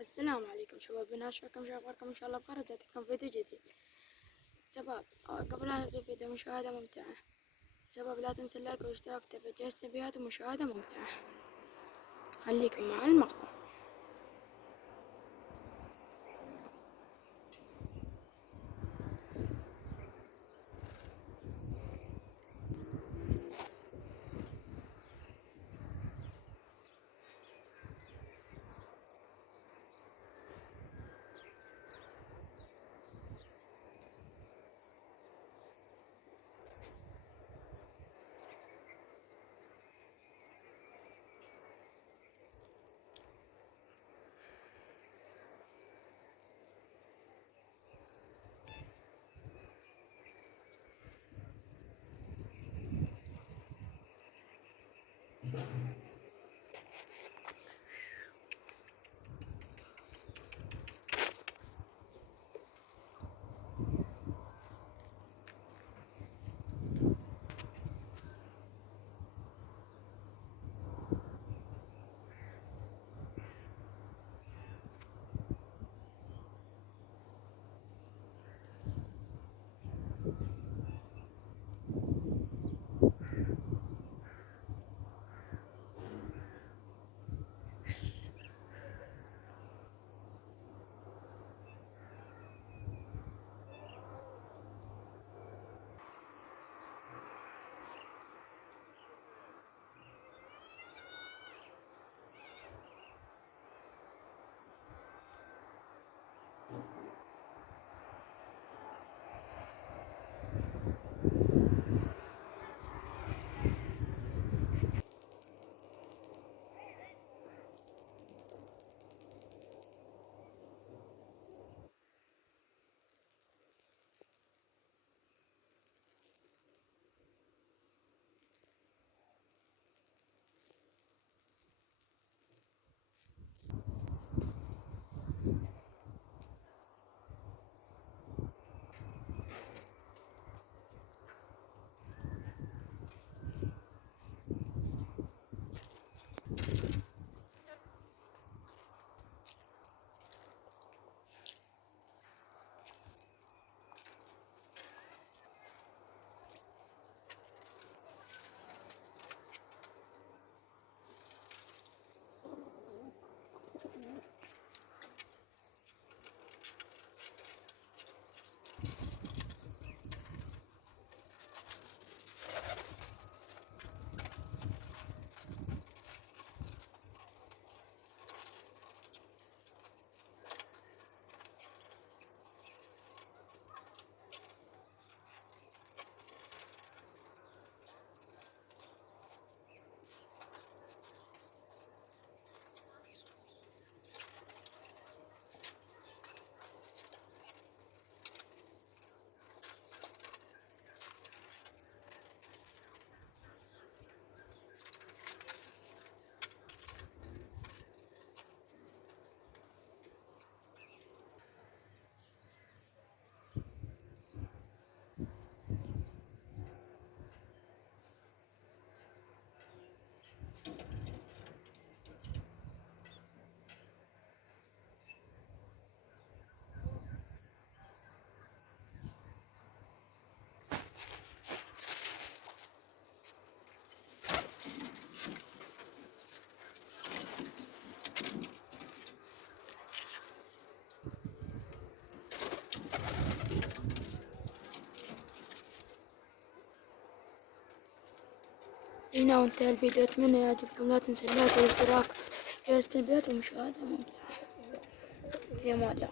السلام عليكم شباب، بنا شلونكم؟ شو اخباركم؟ ان شاء الله بخير. رجعتكم فيديو جديد شباب. قبل لا نبدأ فيديو مشاهدة ممتعة شباب، لا تنسوا اللايك والاشتراك وتابعوا جهاز فيديوهات ومشاهدة ممتعة. خليكم مع المقطع. هنا وانتهى الفيديو، اتمنى يعجبكم. لا تنسوا اللايك والاشتراك، جهاز البيت ومشاهدة ممتعة. في امان الله.